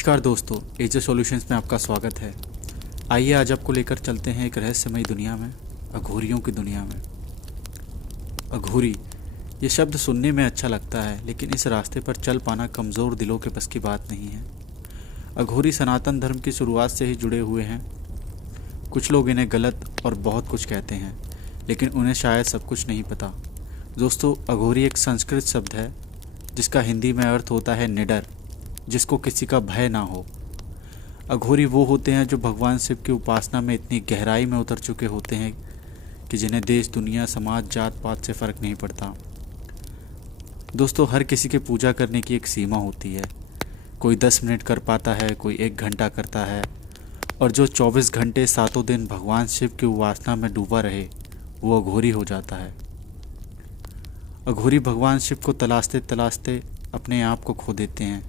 नमस्कार दोस्तों, एजे सॉल्यूशंस में आपका स्वागत है। आइए आज आपको लेकर चलते हैं एक रहस्यमयी दुनिया में, अघोरियों की दुनिया में। अघोरी ये शब्द सुनने में अच्छा लगता है, लेकिन इस रास्ते पर चल पाना कमज़ोर दिलों के बस की बात नहीं है। अघोरी सनातन धर्म की शुरुआत से ही जुड़े हुए हैं। कुछ लोग इन्हें गलत और बहुत कुछ कहते हैं, लेकिन उन्हें शायद सब कुछ नहीं पता। दोस्तों, अघोरी एक संस्कृत शब्द है जिसका हिंदी में अर्थ होता है निडर, जिसको किसी का भय ना हो। अघोरी वो होते हैं जो भगवान शिव की उपासना में इतनी गहराई में उतर चुके होते हैं कि जिन्हें देश, दुनिया, समाज, जात पात से फ़र्क नहीं पड़ता। दोस्तों, हर किसी के पूजा करने की एक सीमा होती है। कोई 10 मिनट कर पाता है, कोई 1 घंटा करता है, और जो 24 घंटे सातों दिन भगवान शिव की उपासना में डूबा रहे वो अघोरी हो जाता है। अघोरी भगवान शिव को तलाशते तलाशते अपने आप को खो देते हैं।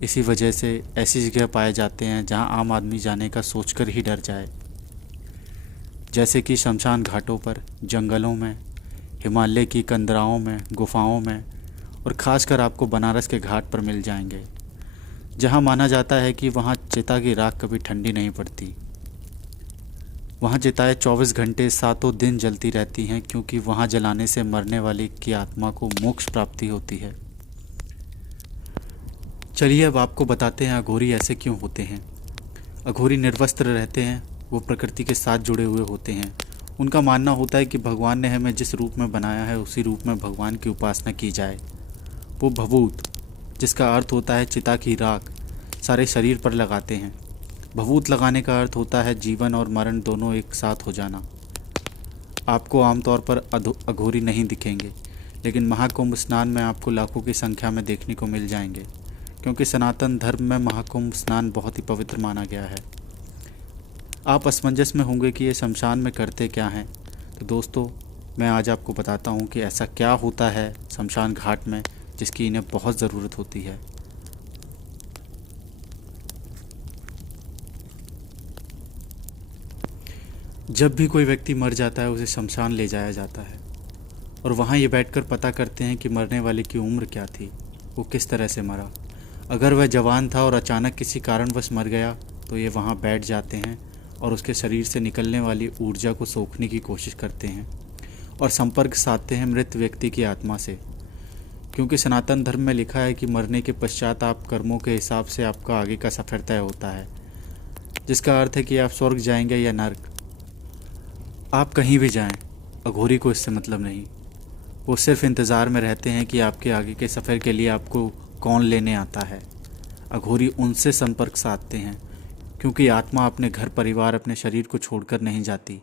इसी वजह से ऐसी जगह पाए जाते हैं जहां आम आदमी जाने का सोचकर ही डर जाए, जैसे कि शमशान घाटों पर, जंगलों में, हिमालय की कंदराओं में, गुफाओं में, और ख़ासकर आपको बनारस के घाट पर मिल जाएंगे, जहां माना जाता है कि वहां चिता की राख कभी ठंडी नहीं पड़ती। वहां चिताएं 24 घंटे सातों दिन जलती रहती हैं, क्योंकि वहां जलाने से मरने वाले की आत्मा को मोक्ष प्राप्ति होती है। चलिए अब आपको बताते हैं अघोरी ऐसे क्यों होते हैं। अघोरी निर्वस्त्र रहते हैं, वो प्रकृति के साथ जुड़े हुए होते हैं। उनका मानना होता है कि भगवान ने हमें जिस रूप में बनाया है उसी रूप में भगवान की उपासना की जाए। वो भभूत, जिसका अर्थ होता है चिता की राख, सारे शरीर पर लगाते हैं। भभूत लगाने का अर्थ होता है जीवन और मरण दोनों एक साथ हो जाना। आपको आमतौर पर अघोरी नहीं दिखेंगे, लेकिन महाकुंभ स्नान में आपको लाखों की संख्या में देखने को मिल जाएंगे, क्योंकि सनातन धर्म में महाकुंभ स्नान बहुत ही पवित्र माना गया है। आप असमंजस में होंगे कि ये शमशान में करते क्या हैं, तो दोस्तों मैं आज आपको बताता हूँ कि ऐसा क्या होता है शमशान घाट में जिसकी इन्हें बहुत ज़रूरत होती है। जब भी कोई व्यक्ति मर जाता है उसे शमशान ले जाया जाता है, और वहाँ ये बैठकर पता करते हैं कि मरने वाले की उम्र क्या थी, वो किस तरह से मरा। अगर वह जवान था और अचानक किसी कारणवश मर गया तो ये वहाँ बैठ जाते हैं और उसके शरीर से निकलने वाली ऊर्जा को सोखने की कोशिश करते हैं और संपर्क साधते हैं मृत व्यक्ति की आत्मा से, क्योंकि सनातन धर्म में लिखा है कि मरने के पश्चात आप कर्मों के हिसाब से आपका आगे का सफ़र तय होता है, जिसका अर्थ है कि आप स्वर्ग जाएंगे या नर्क। आप कहीं भी जाएं, अघोरी को इससे मतलब नहीं। वो सिर्फ इंतज़ार में रहते हैं कि आपके आगे के सफ़र के लिए आपको कौन लेने आता है। अघोरी उनसे संपर्क साधते हैं, क्योंकि आत्मा अपने घर परिवार, अपने शरीर को छोड़कर नहीं जाती।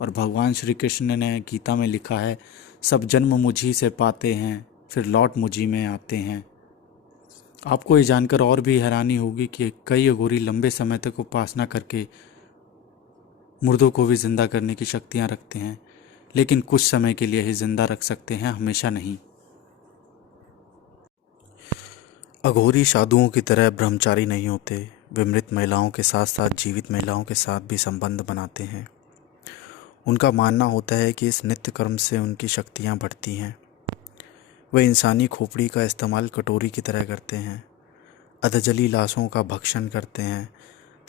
और भगवान श्री कृष्ण ने गीता में लिखा है, सब जन्म मुझी से पाते हैं, फिर लौट मुझी में आते हैं। आपको ये जानकर और भी हैरानी होगी कि कई अघोरी लंबे समय तक उपासना करके मुर्दों को भी ज़िंदा करने की शक्तियाँ रखते हैं, लेकिन कुछ समय के लिए ही ज़िंदा रख सकते हैं, हमेशा नहीं। अघोरी साधुओं की तरह ब्रह्मचारी नहीं होते। वे मृत महिलाओं के साथ साथ जीवित महिलाओं के साथ भी संबंध बनाते हैं। उनका मानना होता है कि इस नित्य कर्म से उनकी शक्तियाँ बढ़ती हैं। वे इंसानी खोपड़ी का इस्तेमाल कटोरी की तरह करते हैं, अधजली लाशों का भक्षण करते हैं।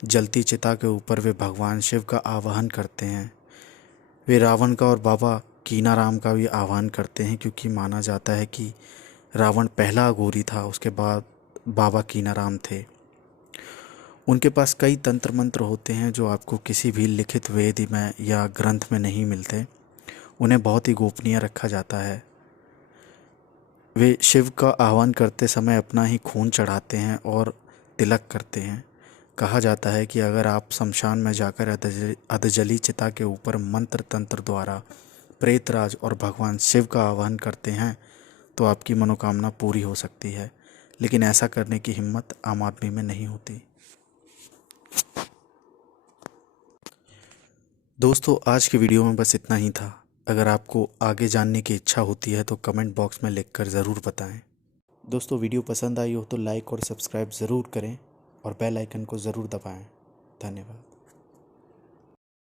जलती चिता के ऊपर वे भगवान शिव का आवाहन करते हैं। वे रावण का और बाबा कीनाराम का भी आह्वान करते हैं, क्योंकि माना जाता है कि रावण पहला अघोरी था, उसके बाद बाबा कीनाराम थे। उनके पास कई तंत्र मंत्र होते हैं जो आपको किसी भी लिखित वेद में या ग्रंथ में नहीं मिलते। उन्हें बहुत ही गोपनीय रखा जाता है। वे शिव का आह्वान करते समय अपना ही खून चढ़ाते हैं और तिलक करते हैं। कहा जाता है कि अगर आप शमशान में जाकर अधजली चिता के ऊपर मंत्र तंत्र द्वारा प्रेतराज और भगवान शिव का आह्वान करते हैं तो आपकी मनोकामना पूरी हो सकती है, लेकिन ऐसा करने की हिम्मत आम आदमी में नहीं होती। दोस्तों, आज की वीडियो में बस इतना ही था। अगर आपको आगे जानने की इच्छा होती है तो कमेंट बॉक्स में लिखकर ज़रूर बताएं। दोस्तों, वीडियो पसंद आई हो तो लाइक और सब्सक्राइब ज़रूर करें और बेल आइकन को ज़रूर दबाएं। धन्यवाद।